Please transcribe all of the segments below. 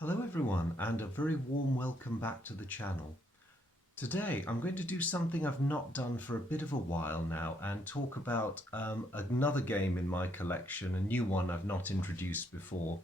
Hello everyone and a very warm welcome back to the channel. Today I'm going to do something I've not done for a bit of a while now and talk about another game in my collection, a new one I've not introduced before.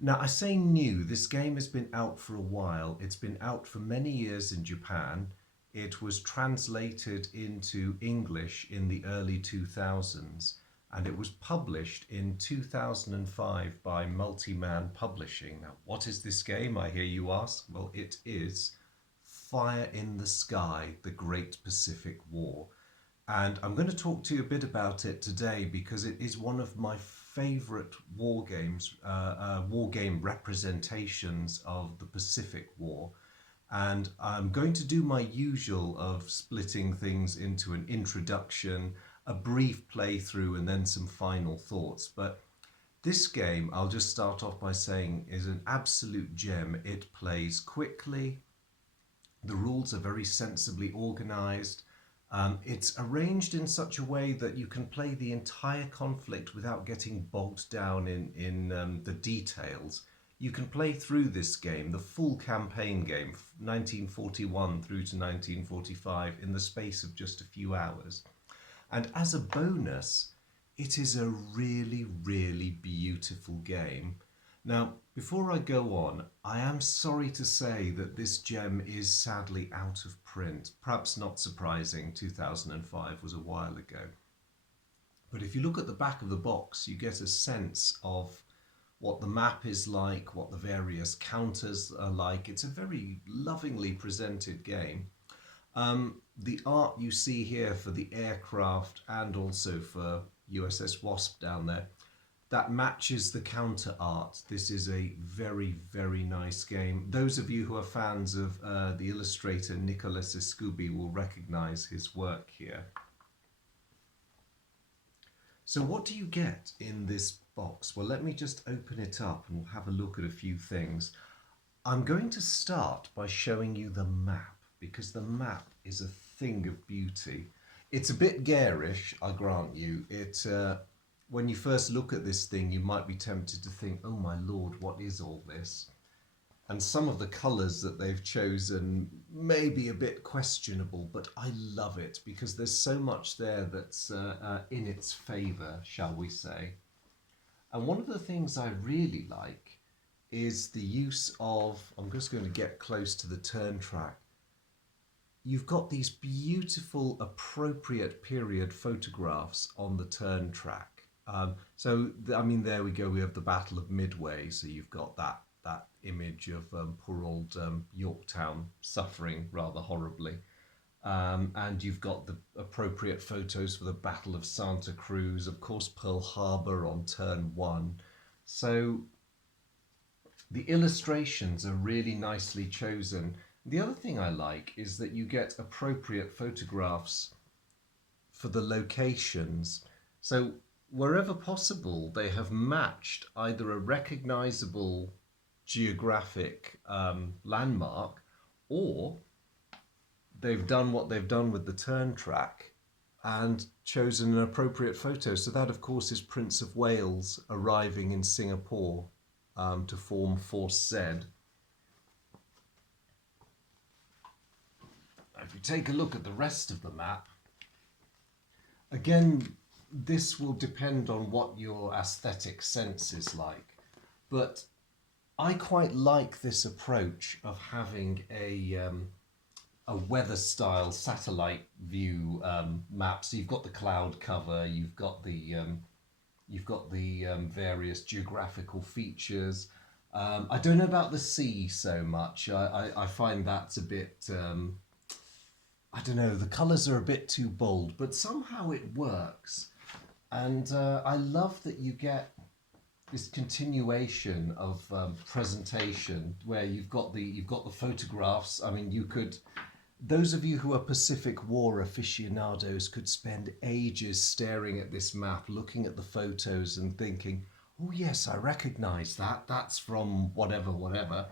Now I say new, this game has been out for a while. It's been out for many years in Japan. It was translated into English in the early 2000s and it was published in 2005 by Multiman Publishing. Now, what is this game, I hear you ask? Well, it is Fire in the Sky, The Great Pacific War. And I'm going to talk to you a bit about it today because it is one of my favourite war games, war game representations of the Pacific War. And I'm going to do my usual of splitting things into an introduction, a brief playthrough, and then some final thoughts. But this game, I'll just start off by saying, is an absolute gem. It plays quickly. The rules are very sensibly organized. It's arranged in such a way that you can play the entire conflict without getting bogged down in the details. You can play through this game, the full campaign game, 1941 through to 1945, in the space of just a few hours. And as a bonus, it is a really, really beautiful game. Now, before I go on, I am sorry to say that this gem is sadly out of print. Perhaps not surprising, 2005 was a while ago. But if you look at the back of the box, you get a sense of what the map is like, what the various counters are like. It's a very lovingly presented game. The art you see here for the aircraft and also for USS Wasp down there, that matches the counter art. This is a very, very nice game. Those of you who are fans of the illustrator Nicholas Escooby will recognize his work here. So what do you get in this box? Well, let me just open it up and we'll have a look at a few things. I'm going to start by showing you the map because the map is a thing of beauty. It's a bit garish, I grant you. When you first look at this thing, you might be tempted to think, oh my lord, what is all this? And some of the colours that they've chosen may be a bit questionable, but I love it because there's so much there that's in its favour, shall we say. And one of the things I really like is the use of, I'm just going to get close to the turn track. You've got these beautiful, appropriate period photographs on the turn track. I mean, there we go. We have the Battle of Midway. So you've got that image of poor old Yorktown suffering rather horribly. And you've got the appropriate photos for the Battle of Santa Cruz, of course, Pearl Harbor on turn 1. So the illustrations are really nicely chosen. The other thing I like is that you get appropriate photographs for the locations. So wherever possible, they have matched either a recognizable geographic landmark, or they've done what they've done with the turn track and chosen an appropriate photo. So that, of course, is Prince of Wales arriving in Singapore to form Force Z. If you take a look at the rest of the map, again, this will depend on what your aesthetic sense is like, but I quite like this approach of having a weather style satellite view map. So you've got the cloud cover, you've got the various geographical features. I don't know about the sea so much. I find that's a bit I don't know, the colours are a bit too bold, but somehow it works. And I love that you get this continuation of presentation where you've got the photographs. I mean, you could, those of you who are Pacific War aficionados could spend ages staring at this map, looking at the photos and thinking, oh yes, I recognise that. That's from whatever, whatever.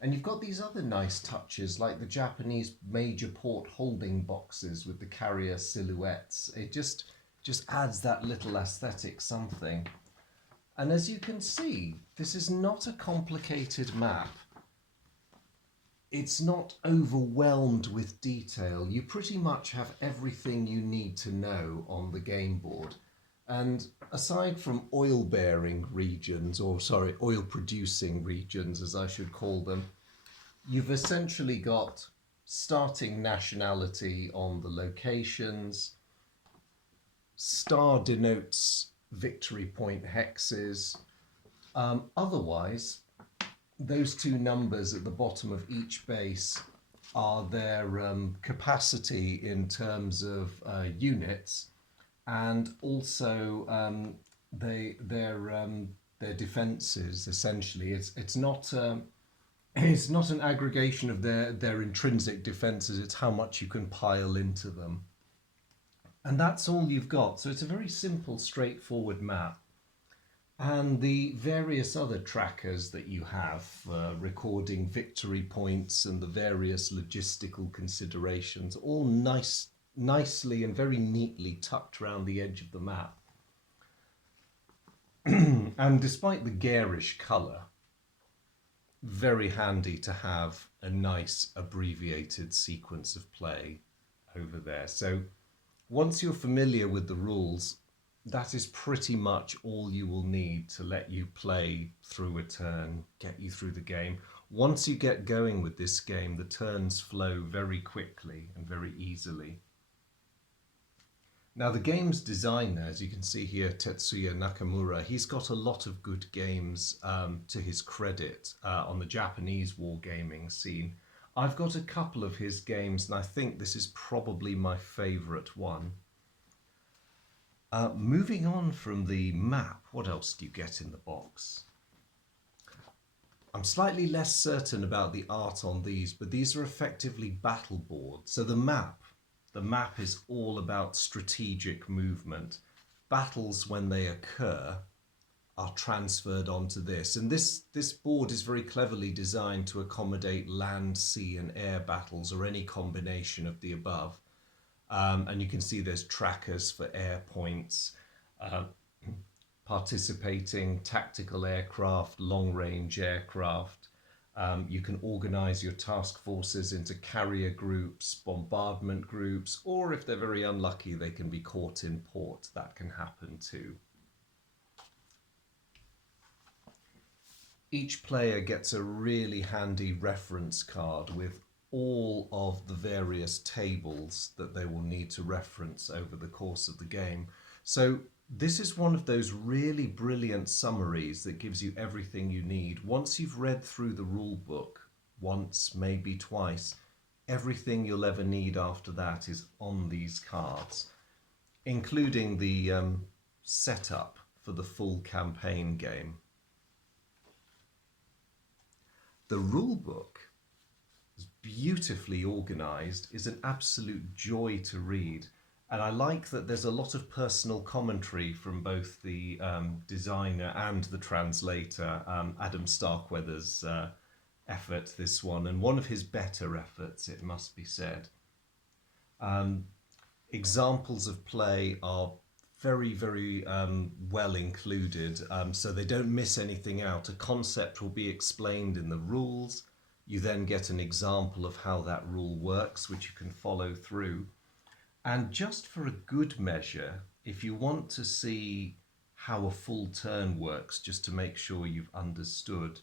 And you've got these other nice touches like the Japanese major port holding boxes with the carrier silhouettes. It just adds that little aesthetic something. And as you can see, this is not a complicated map. It's not overwhelmed with detail. You pretty much have everything you need to know on the game board. And aside from oil-bearing regions, or sorry, oil-producing regions as I should call them, you've essentially got starting nationality on the locations, star denotes victory point hexes. Otherwise, those two numbers at the bottom of each base are their capacity in terms of units, and also their defences. Essentially, it's not an aggregation of their intrinsic defences. It's how much you can pile into them, and that's all you've got. So it's a very simple, straightforward map. And the various other trackers that you have for recording victory points and the various logistical considerations, all nicely and very neatly tucked around the edge of the map. And despite the garish colour, very handy to have a nice abbreviated sequence of play over there. So once you're familiar with the rules, that is pretty much all you will need to let you play through a turn, get you through the game. Once you get going with this game, the turns flow very quickly and very easily. Now, the game's designer, as you can see here, Tetsuya Nakamura, he's got a lot of good games to his credit on the Japanese wargaming scene. I've got a couple of his games, and I think this is probably my favourite one. Moving on from the map, what else do you get in the box? I'm slightly less certain about the art on these, but these are effectively battle boards. So the map is all about strategic movement. Battles, when they occur, are transferred onto this. And this board is very cleverly designed to accommodate land, sea and air battles, or any combination of the above. And you can see there's trackers for air points, participating tactical aircraft, long-range aircraft. You can organise your task forces into carrier groups, bombardment groups, or if they're very unlucky, they can be caught in port. That can happen too. Each player gets a really handy reference card with all of the various tables that they will need to reference over the course of the game. So this is one of those really brilliant summaries that gives you everything you need. Once you've read through the rule book, once, maybe twice, everything you'll ever need after that is on these cards, including the setup for the full campaign game. The rule book, beautifully organised, is an absolute joy to read, and I like that there's a lot of personal commentary from both the designer and the translator. Adam Starkweather's effort, this one, and one of his better efforts, it must be said. Examples of play are very well included, so they don't miss anything out. A concept will be explained in the rules. You then get an example of how that rule works, which you can follow through. And just for a good measure, if you want to see how a full turn works, just to make sure you've understood,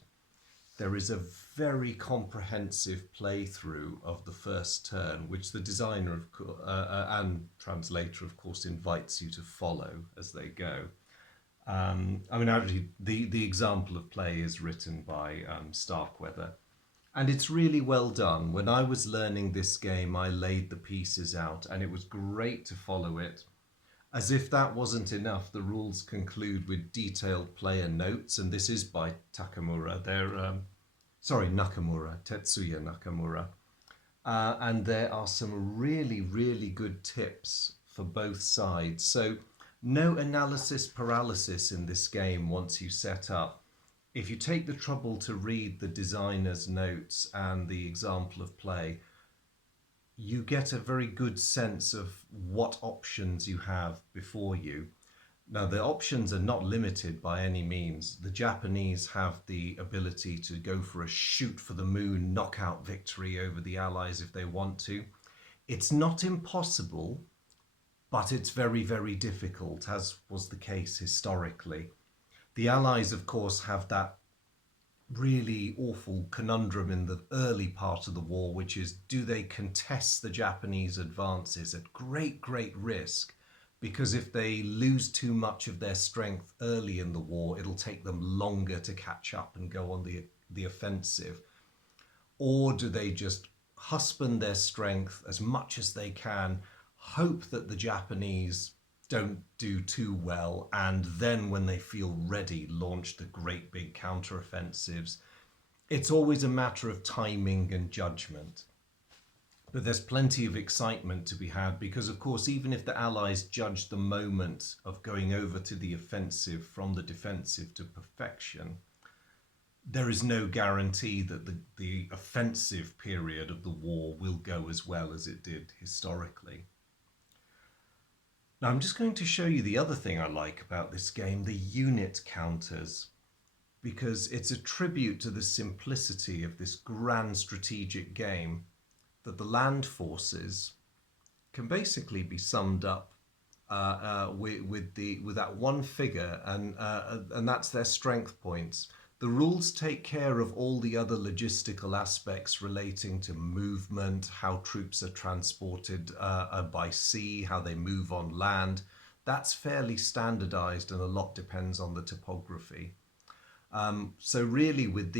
there is a very comprehensive playthrough of the first turn, which the designer and translator, of course, invites you to follow as they go. I mean, actually, the example of play is written by Starkweather. And it's really well done. When I was learning this game, I laid the pieces out, and it was great to follow it. As if that wasn't enough, the rules conclude with detailed player notes, and this is by Nakamura, Tetsuya Nakamura. And there are some really good tips for both sides. So no analysis paralysis in this game once you set up. If you take the trouble to read the designer's notes and the example of play, you get a very good sense of what options you have before you. Now, the options are not limited by any means. The Japanese have the ability to go for a shoot for the moon knockout victory over the Allies if they want to. It's not impossible, but it's very, very difficult, as was the case historically. The Allies, of course, have that really awful conundrum in the early part of the war, which is, do they contest the Japanese advances at great, great risk? Because if they lose too much of their strength early in the war, it'll take them longer to catch up and go on the offensive. Or do they just husband their strength as much as they can, hope that the Japanese don't do too well, and then when they feel ready, launch the great big counteroffensives? It's always a matter of timing and judgment. But there's plenty of excitement to be had because, of course, even if the Allies judge the moment of going over to the offensive from the defensive to perfection, there is no guarantee that the offensive period of the war will go as well as it did historically. Now, I'm just going to show you the other thing I like about this game, the unit counters, because it's a tribute to the simplicity of this grand strategic game that the land forces can basically be summed up with that one figure, and that's their strength points. The rules take care of all the other logistical aspects relating to movement, how troops are transported by sea, how they move on land. That's fairly standardized, and a lot depends on the topography. So really with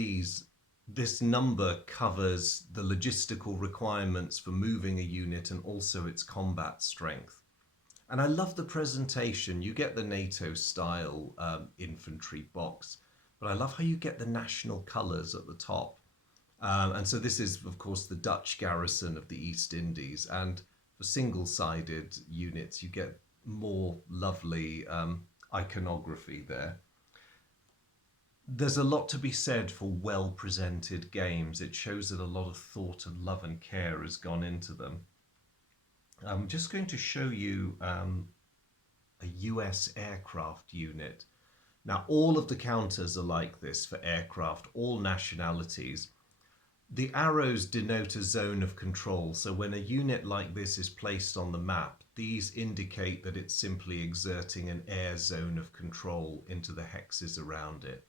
this number covers the logistical requirements for moving a unit and also its combat strength. And I love the presentation. You get the NATO style infantry box, but I love how you get the national colours at the top. And so this is, of course, the Dutch garrison of the East Indies. And for single-sided units, you get more lovely iconography there. There's a lot to be said for well-presented games. It shows that a lot of thought and love and care has gone into them. I'm just going to show you a US aircraft unit. Now, all of the counters are like this for aircraft, all nationalities. The arrows denote a zone of control, so when a unit like this is placed on the map, these indicate that it's simply exerting an air zone of control into the hexes around it.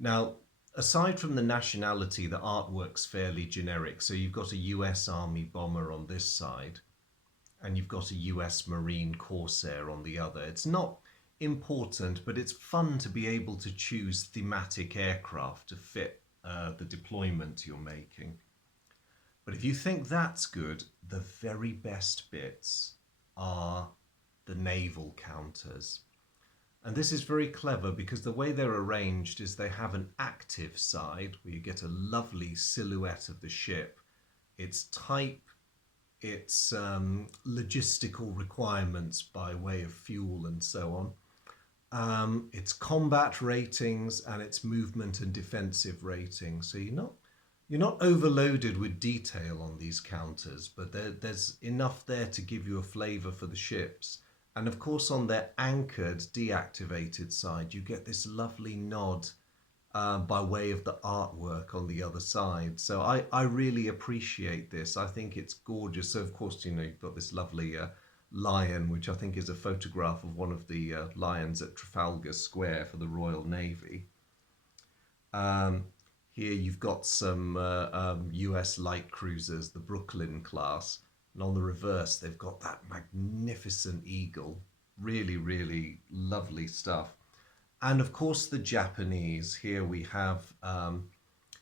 Now, aside from the nationality, the artwork's fairly generic. So you've got a US Army bomber on this side, and you've got a US Marine Corsair on the other. It's not important, but it's fun to be able to choose thematic aircraft to fit the deployment you're making. But if you think that's good, the very best bits are the naval counters. And this is very clever because the way they're arranged is they have an active side where you get a lovely silhouette of the ship, its type, its logistical requirements by way of fuel and so on, its combat ratings and its movement and defensive ratings. So you're not overloaded with detail on these counters, but there's enough there to give you a flavour for the ships. And of course, on their anchored, deactivated side, you get this lovely nod by way of the artwork on the other side. So I really appreciate this. I think it's gorgeous. So of course, you've got this lovely lion, which I think is a photograph of one of the lions at Trafalgar Square for the Royal Navy. Here you've got some US light cruisers, the Brooklyn class. And on the reverse, they've got that magnificent eagle. Really, really lovely stuff. And of course, the Japanese. Here we have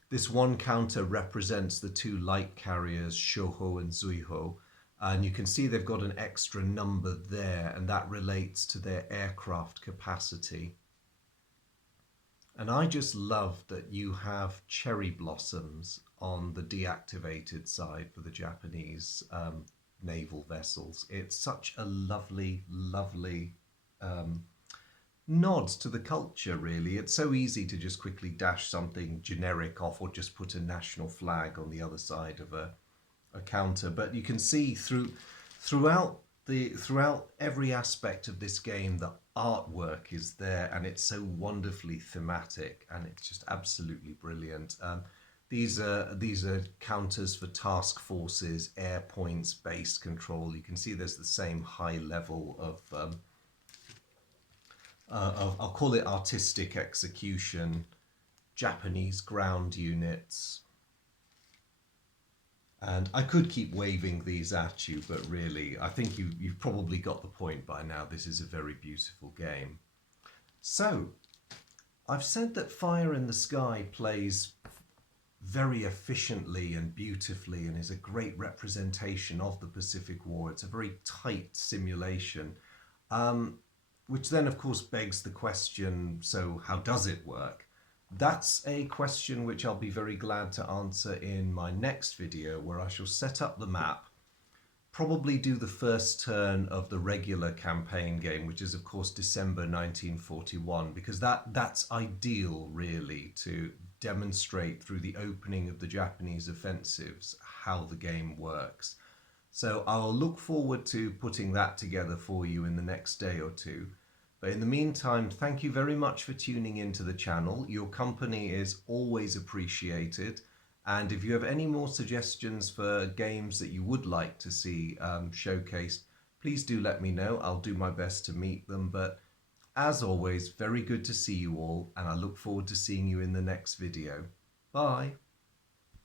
this one counter represents the two light carriers, Shoho and Zuiho. And you can see they've got an extra number there, and that relates to their aircraft capacity. And I just love that you have cherry blossoms on the deactivated side for the Japanese naval vessels. It's such a lovely, lovely nod to the culture, really. It's so easy to just quickly dash something generic off or just put a national flag on the other side of a counter. But you can see throughout every aspect of this game that artwork is there, and it's so wonderfully thematic, and it's just absolutely brilliant. These are counters for task forces, air points, base control. You can see there's the same high level of I'll call it artistic execution, Japanese ground units. And I could keep waving these at you, but really, I think you've probably got the point by now. This is a very beautiful game. So, I've said that Fire in the Sky plays very efficiently and beautifully and is a great representation of the Pacific War. It's a very tight simulation, which then, of course, begs the question, so how does it work? That's a question which I'll be very glad to answer in my next video, where I shall set up the map, probably do the first turn of the regular campaign game, which is of course December 1941, because that's ideal really to demonstrate through the opening of the Japanese offensives how the game works. So I'll look forward to putting that together for you in the next day or two. But in the meantime, thank you very much for tuning into the channel. Your company is always appreciated. And if you have any more suggestions for games that you would like to see showcased, please do let me know. I'll do my best to meet them. But as always, very good to see you all, and I look forward to seeing you in the next video. Bye.